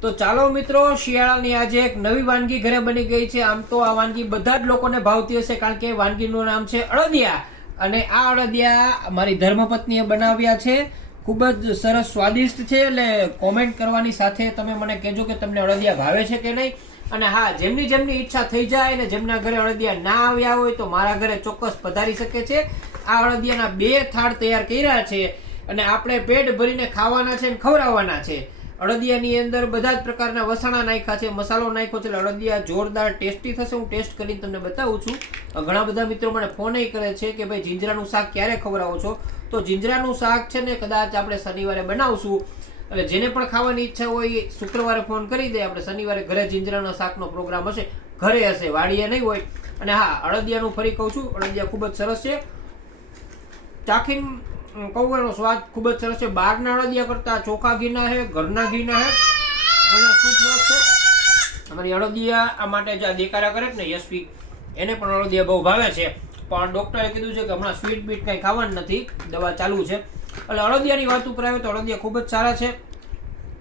તો ચાલો મિત્રો, શિયાળાની આજે એક નવી વાનગી ઘરે બની ગઈ છે. આમ તો આ વાનગી બધા જ લોકોને ભાવતી હશે, કારણ કે વાનગીનું નામ છે અળદિયા અને આ અળદિયા મારી ધર્મપત્નીએ બનાવ્યા છે. ખૂબ જ સરસ સ્વાદિષ્ટ છે, એટલે કોમેન્ટ કરવાની સાથે તમે મને કહેજો કે તમને અળદિયા ભાવે છે કે નહીં. અને હા, જેમની જેમની ઈચ્છા થઈ જાય અને જેમના ઘરે અળદિયા ના આવ્યા હોય તો મારા ઘરે ચોક્કસ પધારી શકે છે. આ અળદિયાના બે થાળ તૈયાર કર્યા છે અને આપણે પેટ ભરીને ખાવાના છે અને ખવડાવવાના છે. અળદિયાની અંદર બધા જ પ્રકારના વસાણા નાખ્યા છે, મસાલો નાખ્યો છે અળદિયા જોરદાર ટેસ્ટી થશે. હું ટેસ્ટ કરીને તમને બતાવું છું. ઘણા બધા મિત્રો મને ફોન કરે છે કે ભાઈ, જીંજરાનું શાક ક્યારે ખવડાવો છો? તો જીંજરાનું શાક છે ને કદાચ આપણે શનિવારે બનાવશું. એટલે જેને પણ ખાવાની ઈચ્છા હોય એ શુક્રવારે ફોન કરી દે. આપણે શનિવારે ઘરે જીંજરાના શાકનો પ્રોગ્રામ હશે. ઘરે હશે, વાડીએ નહીં હોય. અને હા, અડદિયાનું ફરી કહું છું, અડદિયા ખૂબ જ સરસ છે. ચાખીન કહું એનો સ્વાદ ખૂબ જ સરસ છે. બહારના અળદિયા કરતા ચોખા ઘીના છે, ઘરના ઘીના છે. અને ખૂબ સરસ છે. અમારી અળદિયા માટે જે દેકારા કરે ને યશવી એને પણ અળદિયા બહુ ભાવે છે. પણ ડૉક્ટરે કીધું છે કે હમણાં સ્વીટ બીટ કંઈ ખાવાનું નથી, દવા ચાલુ છે. એટલે અળદિયાની વાત ઉપર આવે તો અળદિયા ખૂબ જ સારા છે.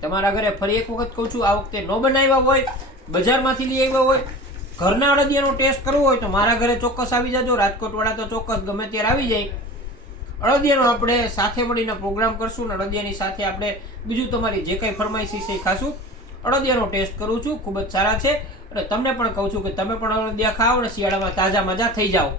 તમારા ઘરે ફરી એક વખત કહું છું, આ વખતે ન બનાવ્યા હોય, બજારમાંથી લઈ આવ્યા હોય, ઘરના અળદિયાનો ટેસ્ટ કરવો હોય તો મારા ઘરે ચોક્કસ આવી જાજો. રાજકોટવાળા તો ચોક્કસ ગમે ત્યારે આવી જાય. અળદિયાનો આપણે સાથે મળીને પ્રોગ્રામ કરશું ને અડદિયાની સાથે આપણે બીજું તમારી જે કંઈ ફરમાઈશી છે એ ખાશું. અડદિયાનો ટેસ્ટ કરું છું, ખૂબ જ સારા છે. અને તમને પણ કહું છું કે તમે પણ અડદિયા ખાઓ ને શિયાળામાં તાજા મજા થઈ જાઓ.